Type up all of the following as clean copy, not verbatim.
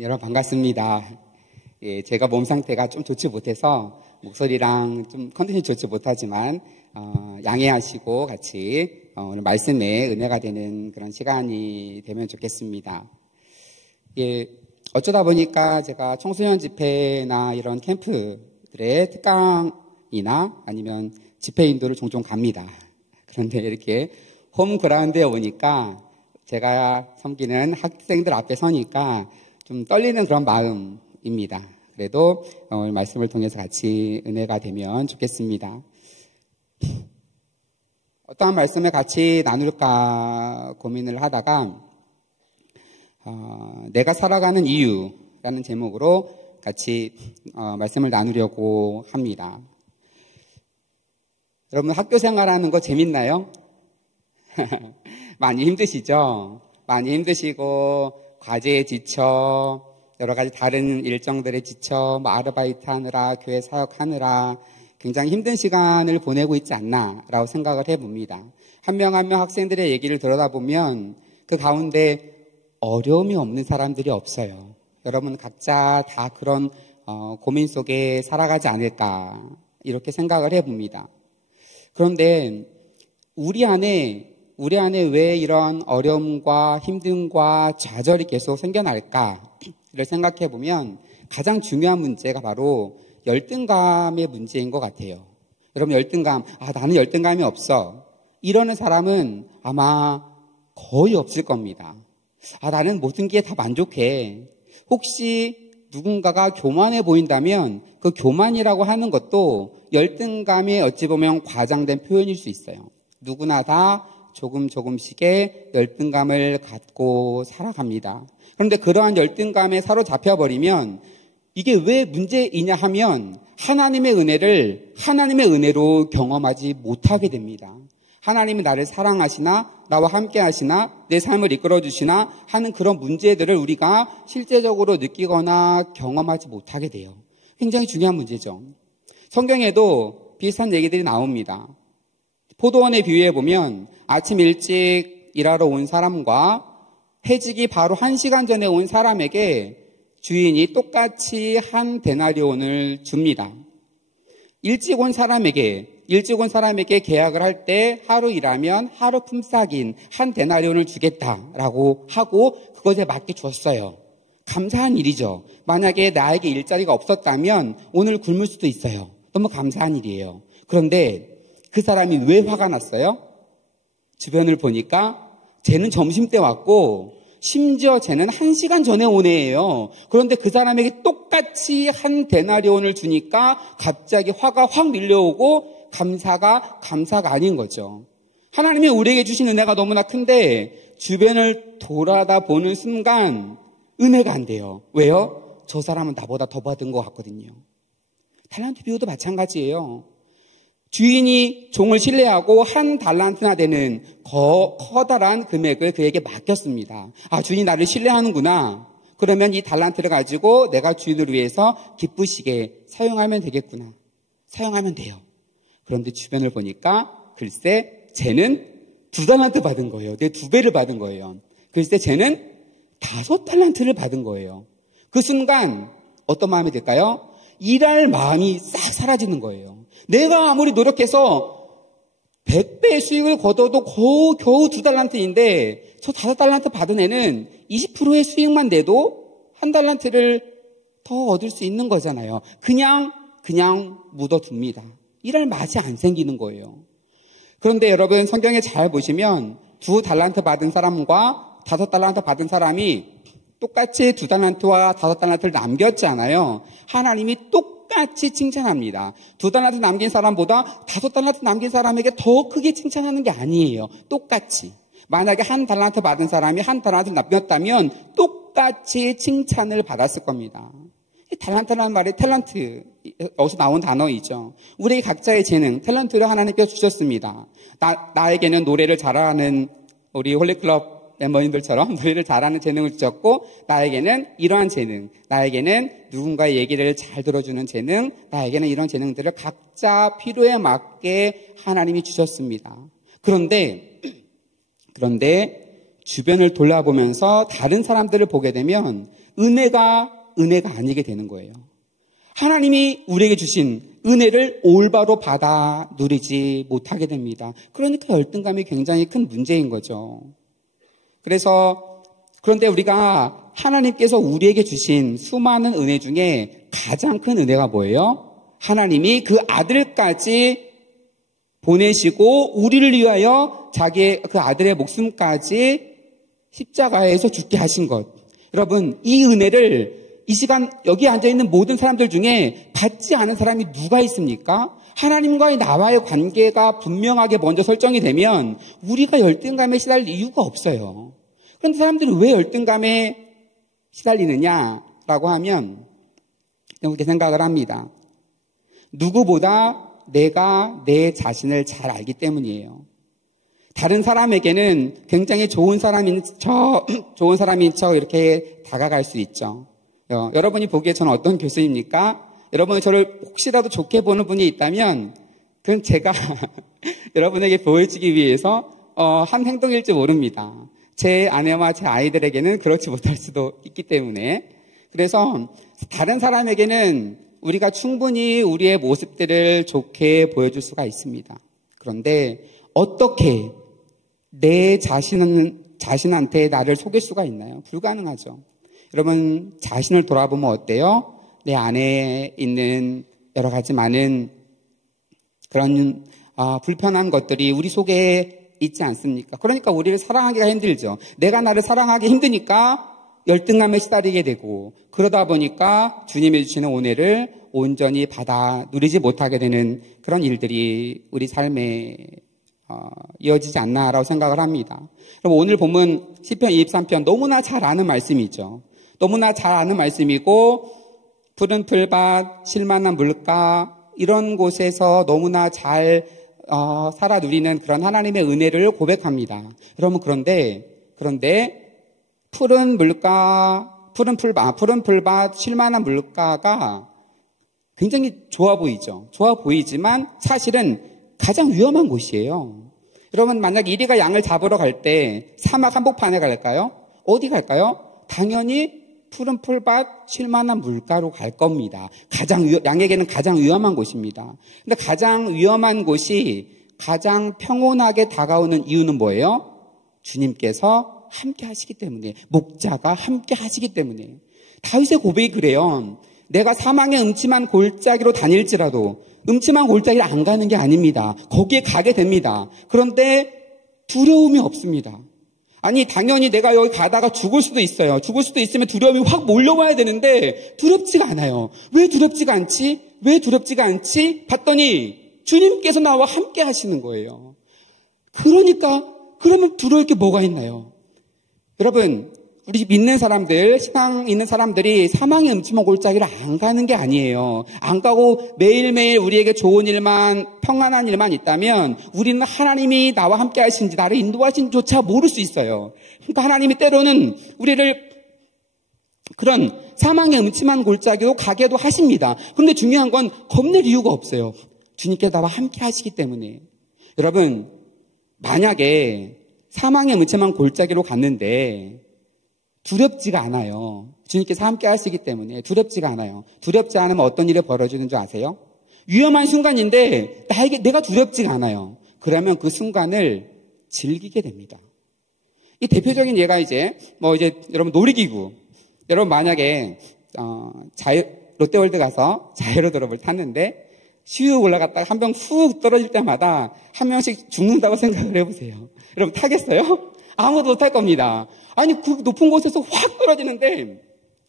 여러분 반갑습니다. 예, 제가 몸 상태가 좀 좋지 못해서 목소리랑 좀 컨디션이 좋지 못하지만 양해하시고 같이 오늘 말씀에 은혜가 되는 그런 시간이 되면 좋겠습니다. 예, 어쩌다 보니까 제가 청소년 집회나 이런 캠프들의 특강이나 아니면 집회 인도를 종종 갑니다. 그런데 이렇게 홈그라운드에 오니까 제가 섬기는 학생들 앞에 서니까 좀 떨리는 그런 마음입니다. 그래도 오늘 말씀을 통해서 같이 은혜가 되면 좋겠습니다. 어떠한 말씀을 같이 나눌까 고민을 하다가 내가 살아가는 이유라는 제목으로 같이 말씀을 나누려고 합니다. 여러분 학교 생활하는 거 재밌나요? 많이 힘드시죠? 많이 힘드시고 과제에 지쳐 여러 가지 다른 일정들에 지쳐 아르바이트 하느라 교회 사역하느라 굉장히 힘든 시간을 보내고 있지 않나라고 생각을 해봅니다. 한 명 한 명 학생들의 얘기를 들여다보면 그 가운데 어려움이 없는 사람들이 없어요. 여러분 각자 다 그런 고민 속에 살아가지 않을까 이렇게 생각을 해봅니다. 그런데 우리 안에 왜 이런 어려움과 힘듦과 좌절이 계속 생겨날까를 생각해 보면 가장 중요한 문제가 바로 열등감의 문제인 것 같아요. 여러분 열등감, 나는 열등감이 없어. 이러는 사람은 아마 거의 없을 겁니다. 나는 모든 게 다 만족해. 혹시 누군가가 교만해 보인다면 그 교만이라고 하는 것도 열등감에 어찌 보면 과장된 표현일 수 있어요. 누구나 다 조금씩의 열등감을 갖고 살아갑니다. 그런데 그러한 열등감에 사로잡혀버리면 이게 왜 문제이냐 하면 하나님의 은혜로 경험하지 못하게 됩니다. 하나님이 나를 사랑하시나 나와 함께 하시나 내 삶을 이끌어주시나 하는 그런 문제들을 우리가 실제적으로 느끼거나 경험하지 못하게 돼요. 굉장히 중요한 문제죠. 성경에도 비슷한 얘기들이 나옵니다. 포도원에 비유해 보면 아침 일찍 일하러 온 사람과 해지기 바로 1시간 전에 온 사람에게 주인이 똑같이 한 데나리온을 줍니다. 일찍 온 사람에게 계약을 할 때 하루 일하면 하루 품삯인 한 데나리온을 주겠다라고 하고 그것에 맞게 줬어요. 감사한 일이죠. 만약에 나에게 일자리가 없었다면 오늘 굶을 수도 있어요. 너무 감사한 일이에요. 그런데 그 사람이 왜 화가 났어요? 주변을 보니까 쟤는 점심때 왔고 심지어 쟤는 1시간 전에 온 애예요. 그런데 그 사람에게 똑같이 한 데나리온을 주니까 갑자기 화가 확 밀려오고 감사가 아닌 거죠. 하나님이 우리에게 주신 은혜가 너무나 큰데 주변을 돌아다 보는 순간 은혜가 안 돼요. 왜요? 저 사람은 나보다 더 받은 것 같거든요. 달란트 비유도 마찬가지예요. 주인이 종을 신뢰하고 한 달란트나 되는 커다란 금액을 그에게 맡겼습니다. 주인이 나를 신뢰하는구나. 그러면 이 달란트를 가지고 내가 주인을 위해서 기쁘시게 사용하면 되겠구나. 사용하면 돼요. 그런데 주변을 보니까 글쎄 쟤는 2달란트 받은 거예요. 내 2배를 받은 거예요. 글쎄 쟤는 5달란트를 받은 거예요. 그 순간 어떤 마음이 들까요? 일할 마음이 싹 사라지는 거예요. 내가 아무리 노력해서 100배의 수익을 거둬도 겨우 2달란트인데 저 5달란트 받은 애는 20%의 수익만 내도 1달란트를 더 얻을 수 있는 거잖아요. 그냥 묻어둡니다. 일할 맛이 안 생기는 거예요. 그런데 여러분 성경에 잘 보시면 2달란트 받은 사람과 5달란트 받은 사람이 똑같이 2달란트와 5달란트를 남겼지 않아요. 하나님이 똑같이 칭찬합니다. 2달란트 남긴 사람보다 5달란트 남긴 사람에게 더 크게 칭찬하는 게 아니에요. 똑같이. 만약에 1달란트 받은 사람이 1달란트 남겼다면 똑같이 칭찬을 받았을 겁니다. 달란트라는 말이 탤런트, 여기서 나온 단어이죠. 우리 각자의 재능, 탤런트를 하나님께서 주셨습니다. 나에게는 노래를 잘하는 우리 홀리클럽 멤버님들처럼 노래를 잘하는 재능을 주셨고 나에게는 이러한 재능, 나에게는 누군가의 얘기를 잘 들어주는 재능, 나에게는 이런 재능들을 각자 필요에 맞게 하나님이 주셨습니다. 그런데 주변을 돌아보면서 다른 사람들을 보게 되면 은혜가 아니게 되는 거예요. 하나님이 우리에게 주신 은혜를 올바로 받아 누리지 못하게 됩니다. 그러니까 열등감이 굉장히 큰 문제인 거죠. 그런데 우리가 하나님께서 우리에게 주신 수많은 은혜 중에 가장 큰 은혜가 뭐예요? 하나님이 그 아들까지 보내시고 우리를 위하여 자기의 그 아들의 목숨까지 십자가에서 죽게 하신 것. 여러분, 이 은혜를 이 시간 여기 앉아있는 모든 사람들 중에 받지 않은 사람이 누가 있습니까? 하나님과의 나와의 관계가 분명하게 먼저 설정이 되면 우리가 열등감에 시달릴 이유가 없어요. 그런데 사람들이 왜 열등감에 시달리느냐라고 하면 이렇게 생각을 합니다. 누구보다 내가 내 자신을 잘 알기 때문이에요. 다른 사람에게는 굉장히 좋은 사람인 척 이렇게 다가갈 수 있죠. 여러분이 보기에 저는 어떤 교수입니까? 여러분이 저를 혹시라도 좋게 보는 분이 있다면 그건 제가 여러분에게 보여주기 위해서 한 행동일지 모릅니다. 제 아내와 제 아이들에게는 그렇지 못할 수도 있기 때문에. 그래서 다른 사람에게는 우리가 충분히 우리의 모습들을 좋게 보여줄 수가 있습니다. 그런데 어떻게 내 자신한테 나를 속일 수가 있나요? 불가능하죠. 여러분, 자신을 돌아보면 어때요? 내 안에 있는 여러 가지 많은 그런 불편한 것들이 우리 속에 있지 않습니까? 그러니까 우리를 사랑하기가 힘들죠. 내가 나를 사랑하기 힘드니까 열등감에 시달리게 되고, 그러다 보니까 주님이 주시는 은혜를 온전히 받아 누리지 못하게 되는 그런 일들이 우리 삶에 이어지지 않나라고 생각을 합니다. 그럼 오늘 본문 시편 23편 너무나 잘 아는 말씀이죠. 너무나 잘 아는 말씀이고, 푸른 풀밭, 쉴만한 물가, 이런 곳에서 너무나 잘 살아 누리는 그런 하나님의 은혜를 고백합니다. 여러분, 그런데 푸른 풀밭, 쉴만한 물가가 굉장히 좋아 보이죠. 좋아 보이지만 사실은 가장 위험한 곳이에요. 여러분, 만약 이리가 양을 잡으러 갈 때 사막 한복판에 갈까요? 어디 갈까요? 당연히 푸른 풀밭, 쉴만한 물가로 갈 겁니다. 양에게는 가장 위험한 곳입니다. 근데 가장 위험한 곳이 가장 평온하게 다가오는 이유는 뭐예요? 주님께서 함께 하시기 때문에, 목자가 함께 하시기 때문에. 다윗의 고백이 그래요. 내가 사망의 음침한 골짜기로 다닐지라도 음침한 골짜기를 안 가는 게 아닙니다. 거기에 가게 됩니다. 그런데 두려움이 없습니다. 아니, 당연히 내가 여기 가다가 죽을 수도 있어요. 죽을 수도 있으면 두려움이 확 몰려와야 되는데 두렵지가 않아요. 왜 두렵지가 않지? 봤더니 주님께서 나와 함께 하시는 거예요. 그러면 두려울 게 뭐가 있나요? 여러분, 우리 믿는 사람들, 신앙 있는 사람들이 사망의 음침한 골짜기를 안 가는 게 아니에요. 안 가고 매일매일 우리에게 좋은 일만, 평안한 일만 있다면 우리는 하나님이 나와 함께 하신지, 나를 인도하신지조차 모를 수 있어요. 그러니까 하나님이 때로는 우리를 그런 사망의 음침한 골짜기로 가게도 하십니다. 그런데 중요한 건 겁낼 이유가 없어요. 주님께 나와 함께 하시기 때문에. 여러분, 만약에 사망의 음침한 골짜기로 갔는데 두렵지가 않아요. 주님께서 함께 하시기 때문에 두렵지가 않아요. 두렵지 않으면 어떤 일이 벌어지는 줄 아세요? 위험한 순간인데 내가 두렵지가 않아요. 그러면 그 순간을 즐기게 됩니다. 이 대표적인 예가 이제 여러분 놀이기구. 여러분 만약에 롯데월드 가서 자유로드롭을 탔는데 슉 올라갔다가 한 명 훅 떨어질 때마다 한 명씩 죽는다고 생각을 해보세요. 여러분 타겠어요? 아무도 못 탈 겁니다. 아니, 그 높은 곳에서 확 떨어지는데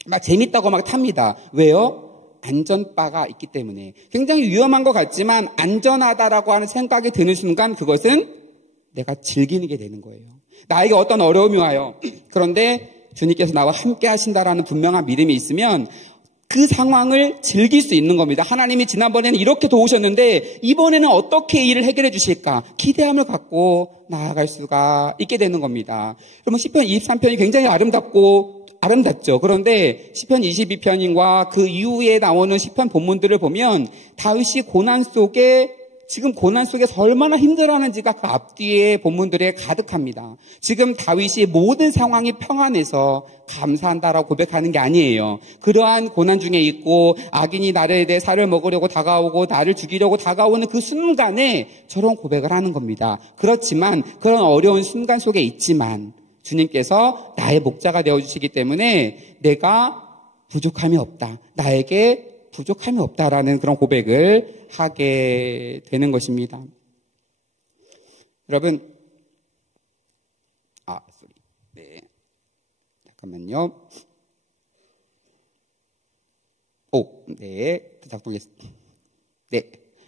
막 재밌다고 막 탑니다. 왜요? 안전바가 있기 때문에. 굉장히 위험한 것 같지만 안전하다라고 하는 생각이 드는 순간 그것은 내가 즐기는 게 되는 거예요. 나에게 어떤 어려움이 와요. 그런데 주님께서 나와 함께 하신다라는 분명한 믿음이 있으면 그 상황을 즐길 수 있는 겁니다. 하나님이 지난번에는 이렇게 도우셨는데 이번에는 어떻게 일을 해결해 주실까? 기대함을 갖고 나아갈 수가 있게 되는 겁니다. 여러분, 시편 23편이 굉장히 아름답죠. 그런데 시편 22편과 그 이후에 나오는 시편 본문들을 보면 다윗이 고난 속에 지금 고난 속에서 얼마나 힘들어하는지가 그 앞뒤에 본문들에 가득합니다. 지금 다윗이 모든 상황이 평안해서 감사한다라고 고백하는 게 아니에요. 그러한 고난 중에 있고 악인이 나를 내 살을 먹으려고 다가오고 나를 죽이려고 다가오는 그 순간에 저런 고백을 하는 겁니다. 그렇지만 그런 어려운 순간 속에 있지만 주님께서 나의 목자가 되어주시기 때문에 내가 부족함이 없다. 나에게 부족함이 없다라는 그런 고백을 하게 되는 것입니다. 여러분, 네. 잠깐만요. 네. 작동했습니다. 네.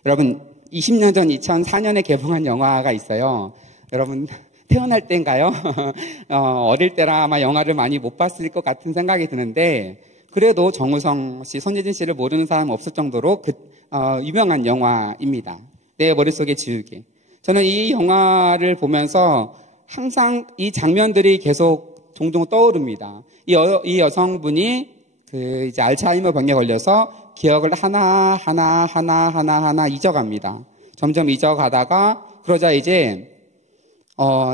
여러분, 20년 전 2004년에 개봉한 영화가 있어요. 여러분, 태어날 때인가요? 어릴 때라 아마 영화를 많이 못 봤을 것 같은 생각이 드는데, 그래도 정우성 씨, 손예진 씨를 모르는 사람 없을 정도로 유명한 영화입니다. 내 머릿속에 지우개. 저는 이 영화를 보면서 항상 이 장면들이 계속 종종 떠오릅니다. 이 여성분이 이제 알츠하이머 병에 걸려서 기억을 하나 잊어갑니다. 점점 잊어가다가 그러자 이제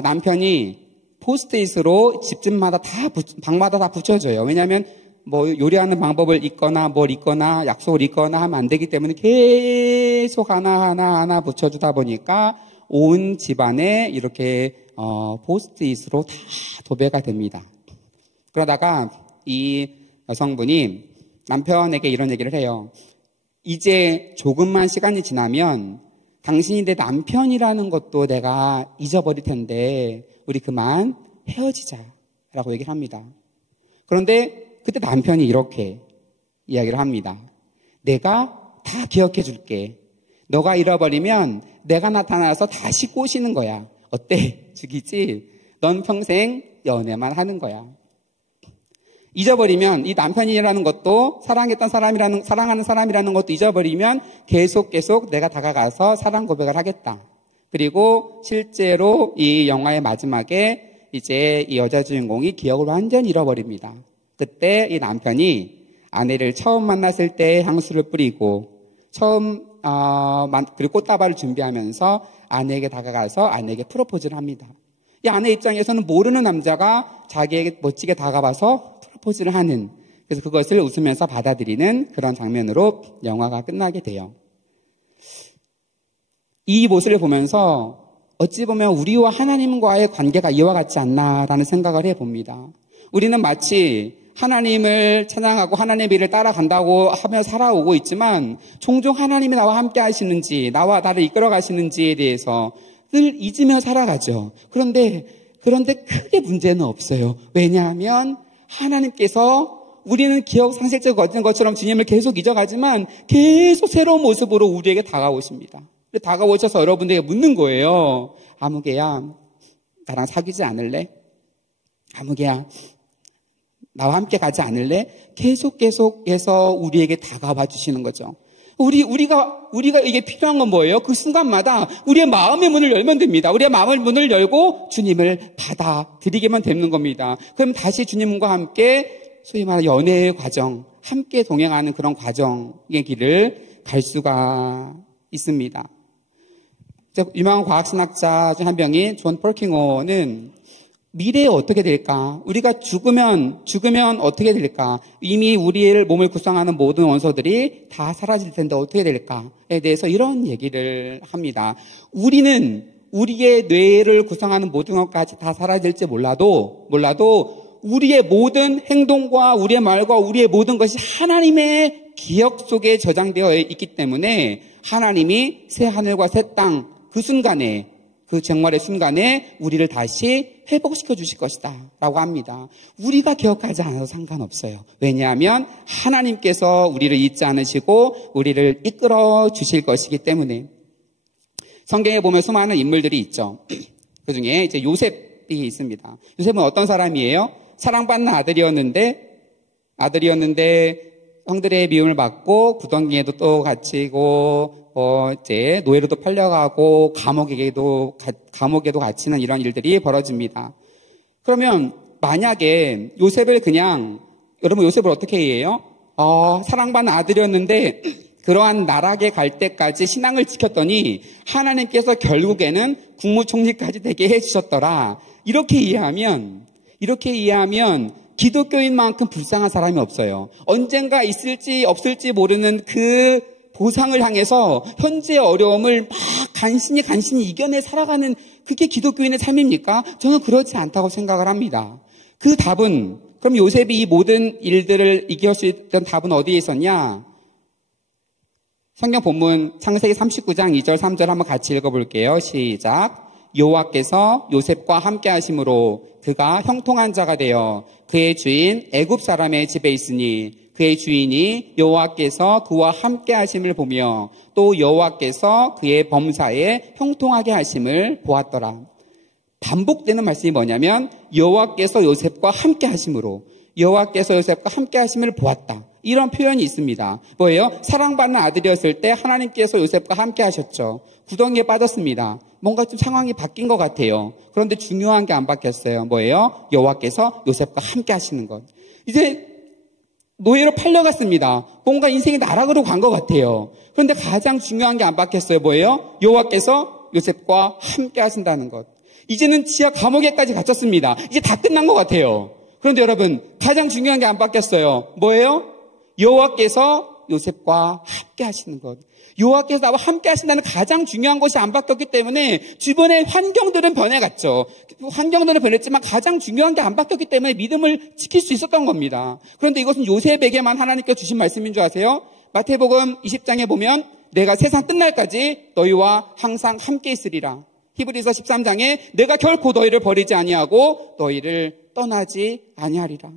남편이 포스트잇으로 집집마다 방마다 다 붙여줘요. 왜냐하면 뭐 요리하는 방법을 읽거나 뭘 읽거나 약속을 읽거나 하면 안 되기 때문에 계속 하나 붙여주다 보니까 온 집안에 이렇게 포스트잇으로 다 도배가 됩니다. 그러다가 이 여성분이 남편에게 이런 얘기를 해요. 이제 조금만 시간이 지나면 당신이 내 남편이라는 것도 내가 잊어버릴 텐데 우리 그만 헤어지자라고 얘기를 합니다. 그런데 그때 남편이 이렇게 이야기를 합니다. 내가 다 기억해 줄게. 너가 잃어버리면 내가 나타나서 다시 꼬시는 거야. 어때? 죽이지? 넌 평생 연애만 하는 거야. 잊어버리면 이 남편이라는 것도 사랑하는 사람이라는 것도 잊어버리면 계속 내가 다가가서 사랑 고백을 하겠다. 그리고 실제로 이 영화의 마지막에 이제 이 여자 주인공이 기억을 완전히 잃어버립니다. 그때 이 남편이 아내를 처음 만났을 때 향수를 뿌리고 그리고 꽃다발을 준비하면서 아내에게 다가가서 아내에게 프로포즈를 합니다. 이 아내 입장에서는 모르는 남자가 자기에게 멋지게 다가와서 프로포즈를 하는, 그래서 그것을 웃으면서 받아들이는 그런 장면으로 영화가 끝나게 돼요. 이 모습을 보면서 어찌 보면 우리와 하나님과의 관계가 이와 같지 않나라는 생각을 해봅니다. 우리는 마치 하나님을 찬양하고 하나님의 일을 따라간다고 하며 살아오고 있지만 종종 하나님이 나와 함께 하시는지 나를 이끌어 가시는지에 대해서 늘 잊으며 살아가죠. 그런데 크게 문제는 없어요. 왜냐하면 하나님께서 우리는 기억 상실증 거친 것처럼 주님을 계속 잊어가지만 계속 새로운 모습으로 우리에게 다가오십니다. 다가오셔서 여러분들에게 묻는 거예요. 아무개야, 나랑 사귀지 않을래? 아무개야, 나와 함께 가지 않을래? 계속해서 우리에게 다가와 주시는 거죠. 우리가 이게 필요한 건 뭐예요? 그 순간마다 우리의 마음의 문을 열면 됩니다. 우리의 마음의 문을 열고 주님을 받아들이게만 되는 겁니다. 그럼 다시 주님과 함께 소위 말하는 연애의 과정, 함께 동행하는 그런 과정의 길을 갈 수가 있습니다. 유명한 과학신학자 중 한 명인 존 폴킹어는 미래에 어떻게 될까? 우리가 죽으면 어떻게 될까? 이미 우리의 몸을 구성하는 모든 원소들이 다 사라질 텐데 어떻게 될까에 대해서 이런 얘기를 합니다. 우리는 우리의 뇌를 구성하는 모든 것까지 다 사라질지 몰라도 우리의 모든 행동과 우리의 말과 우리의 모든 것이 하나님의 기억 속에 저장되어 있기 때문에 하나님이 새 하늘과 새 땅 그 순간에, 그 정말의 순간에 우리를 다시 회복시켜 주실 것이다 라고 합니다. 우리가 기억하지 않아도 상관없어요. 왜냐하면 하나님께서 우리를 잊지 않으시고 우리를 이끌어 주실 것이기 때문에. 성경에 보면 수많은 인물들이 있죠. 그 중에 이제 요셉이 있습니다. 요셉은 어떤 사람이에요? 사랑받는 아들이었는데 형들의 미움을 받고 구덩이에도 또 갇히고 이제 노예로도 팔려가고 감옥에도 갇히는 이런 일들이 벌어집니다. 그러면 만약에 요셉을 여러분 요셉을 어떻게 이해해요? 사랑받는 아들이었는데 그러한 나락에 갈 때까지 신앙을 지켰더니 하나님께서 결국에는 국무총리까지 되게 해주셨더라. 이렇게 이해하면 기독교인만큼 불쌍한 사람이 없어요. 언젠가 있을지 없을지 모르는 그 보상을 향해서 현재의 어려움을 막 간신히 이겨내 살아가는 그게 기독교인의 삶입니까? 저는 그렇지 않다고 생각을 합니다. 그 답은, 그럼 요셉이 이 모든 일들을 이길 수 있던 답은 어디에 있었냐? 성경 본문 창세기 39장 2절 3절 한번 같이 읽어볼게요. 시작. 여호와께서 요셉과 함께 하심으로 그가 형통한 자가 되어 그의 주인 애굽 사람의 집에 있으니 그의 주인이 여호와께서 그와 함께 하심을 보며 또 여호와께서 그의 범사에 형통하게 하심을 보았더라. 반복되는 말씀이 뭐냐면 여호와께서 요셉과 함께 하심으로, 여호와께서 요셉과 함께 하심을 보았다. 이런 표현이 있습니다. 뭐예요? 사랑받는 아들이었을 때 하나님께서 요셉과 함께 하셨죠. 구덩이에 빠졌습니다. 뭔가 좀 상황이 바뀐 것 같아요. 그런데 중요한 게 안 바뀌었어요. 뭐예요? 여호와께서 요셉과 함께 하시는 것. 이제 노예로 팔려갔습니다. 뭔가 인생이 나락으로 간 것 같아요. 그런데 가장 중요한 게 안 바뀌었어요. 뭐예요? 여호와께서 요셉과 함께 하신다는 것. 이제는 지하 감옥에까지 갇혔습니다. 이제 다 끝난 것 같아요. 그런데 여러분, 가장 중요한 게 안 바뀌었어요. 뭐예요? 여호와께서 요셉과 함께 하시는 것. 여호와께서 나와 함께 하신다는 가장 중요한 것이 안 바뀌었기 때문에 주변의 환경들은 변해갔죠. 환경들은 변했지만 가장 중요한 게 안 바뀌었기 때문에 믿음을 지킬 수 있었던 겁니다. 그런데 이것은 요셉에게만 하나님께서 주신 말씀인 줄 아세요? 마태복음 20장에 보면 내가 세상 끝날까지 너희와 항상 함께 있으리라. 히브리서 13장에 내가 결코 너희를 버리지 아니하고 너희를 떠나지 아니하리라.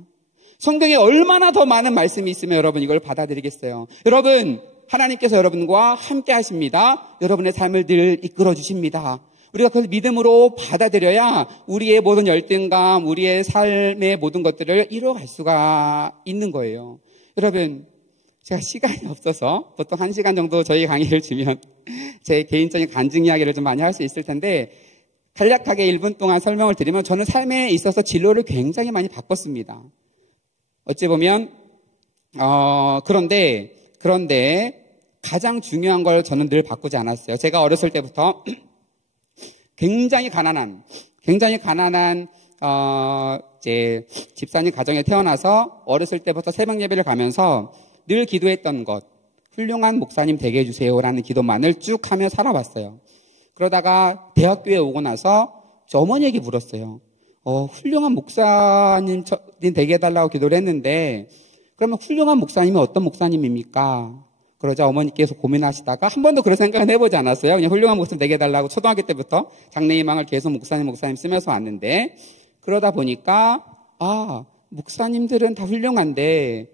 성경에 얼마나 더 많은 말씀이 있으면 여러분 이걸 받아들이겠어요? 여러분, 하나님께서 여러분과 함께 하십니다. 여러분의 삶을 늘 이끌어 주십니다. 우리가 그걸 믿음으로 받아들여야 우리의 모든 열등감, 우리의 삶의 모든 것들을 이뤄갈 수가 있는 거예요. 여러분, 제가 시간이 없어서 보통 1시간 정도 저희 강의를 주면 제 개인적인 간증 이야기를 좀 많이 할 수 있을 텐데 간략하게 1분 동안 설명을 드리면 저는 삶에 있어서 진로를 굉장히 많이 바꿨습니다. 어찌 보면 그런데 가장 중요한 걸 저는 늘 바꾸지 않았어요. 제가 어렸을 때부터 굉장히 가난한 이제 집사님 가정에 태어나서 어렸을 때부터 새벽 예배를 가면서 늘 기도했던 것, 훌륭한 목사님 되게 해주세요라는 기도만을 쭉 하며 살아왔어요. 그러다가 대학교에 오고 나서 저 어머니에게 물었어요. 훌륭한 목사님 되게 해달라고 기도를 했는데 그러면 훌륭한 목사님은 어떤 목사님입니까? 그러자 어머니께서 고민하시다가 한 번도 그런 생각은 해보지 않았어요. 그냥 훌륭한 목사님 되게 해달라고 초등학교 때부터 장래희망을 계속 목사님 쓰면서 왔는데 그러다 보니까 목사님들은 다 훌륭한데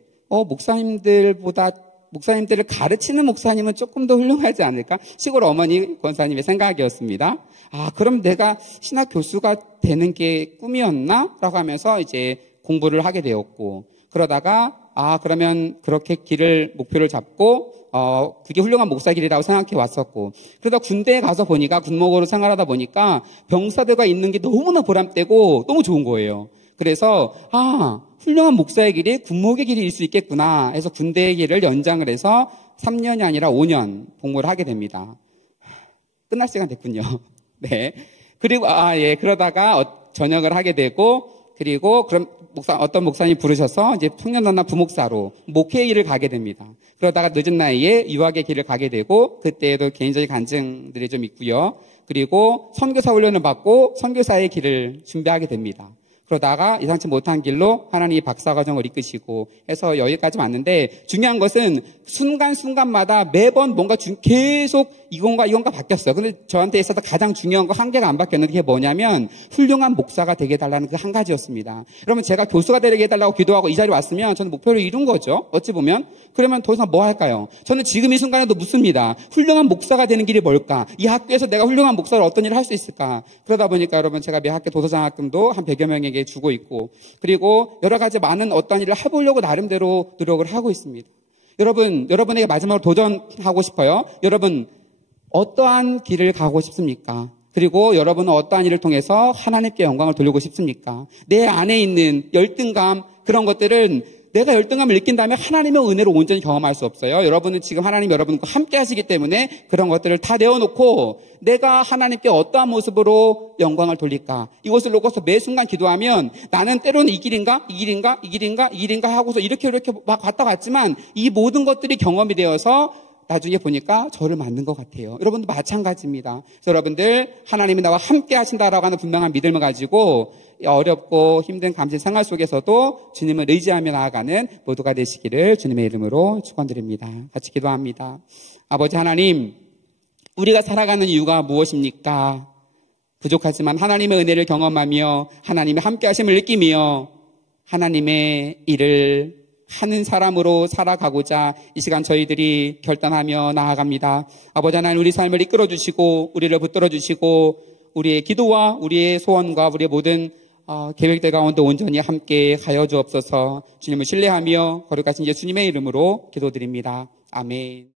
목사님들을 가르치는 목사님은 조금 더 훌륭하지 않을까? 시골 어머니 권사님의 생각이었습니다. 그럼 내가 신학 교수가 되는 게 꿈이었나? 라고 하면서 이제 공부를 하게 되었고, 그러다가, 그러면 그렇게 목표를 잡고, 그게 훌륭한 목사 길이라고 생각해 왔었고, 그러다 군대에 가서 보니까, 군목으로 생활하다 보니까 병사들과 있는 게 너무나 보람되고 너무 좋은 거예요. 그래서, 훌륭한 목사의 길이 군목의 길일 수 있겠구나 해서 군대의 길을 연장을 해서 3년이 아니라 5년 복무를 하게 됩니다. 끝날 시간 됐군요. 네. 그리고, 그러다가 전역을 하게 되고, 그리고 그럼 어떤 목사님이 부르셔서 이제 청년단나 부목사로 목회의 길을 가게 됩니다. 그러다가 늦은 나이에 유학의 길을 가게 되고, 그때에도 개인적인 간증들이 좀 있고요. 그리고 선교사 훈련을 받고 선교사의 길을 준비하게 됩니다. 그러다가 예상치 못한 길로 하나님이 박사과정을 이끄시고 해서 여기까지 왔는데, 중요한 것은 순간순간마다 매번 뭔가 계속 이건가 바뀌었어요. 근데 저한테 있어서 가장 중요한 거 한 개가 안 바뀌었는데 그게 뭐냐면 훌륭한 목사가 되게 해달라는 그 한 가지였습니다. 그러면 제가 교수가 되게 해달라고 기도하고 이 자리에 왔으면 저는 목표를 이룬 거죠. 어찌 보면. 그러면 더 이상 뭐 할까요? 저는 지금 이 순간에도 묻습니다. 훌륭한 목사가 되는 길이 뭘까? 이 학교에서 내가 훌륭한 목사로 어떤 일을 할 수 있을까? 그러다 보니까 여러분, 제가 매 학교 도서장학금도 한 100여 명에게 주고 있고, 그리고 여러 가지 많은 어떤 일을 해보려고 나름대로 노력을 하고 있습니다. 여러분에게 마지막으로 도전하고 싶어요. 여러분, 어떠한 길을 가고 싶습니까? 그리고 여러분은 어떠한 일을 통해서 하나님께 영광을 돌리고 싶습니까? 내 안에 있는 열등감, 그런 것들은 내가 열등감을 느낀다면 하나님의 은혜를 온전히 경험할 수 없어요. 여러분은 지금 하나님 여러분과 함께 하시기 때문에 그런 것들을 다 내어놓고 내가 하나님께 어떠한 모습으로 영광을 돌릴까? 이것을 놓고서 매 순간 기도하면 나는 때로는 이 길인가 하고서 이렇게 막 왔다 갔지만 이 모든 것들이 경험이 되어서 나중에 보니까 저를 맞는 것 같아요. 여러분도 마찬가지입니다. 그래서 여러분들 하나님이 나와 함께 하신다라고 하는 분명한 믿음을 가지고 어렵고 힘든 감시 생활 속에서도 주님을 의지하며 나아가는 모두가 되시기를 주님의 이름으로 축원드립니다. 같이 기도합니다. 아버지 하나님, 우리가 살아가는 이유가 무엇입니까? 부족하지만 하나님의 은혜를 경험하며 하나님의 함께 하심을 느끼며 하나님의 일을 하는 사람으로 살아가고자 이 시간 저희들이 결단하며 나아갑니다. 아버지 하나님, 우리 삶을 이끌어 주시고 우리를 붙들어 주시고 우리의 기도와 우리의 소원과 우리의 모든 계획들 가운데 온전히 함께 하여 주옵소서. 주님을 신뢰하며 거룩하신 예수님의 이름으로 기도드립니다. 아멘.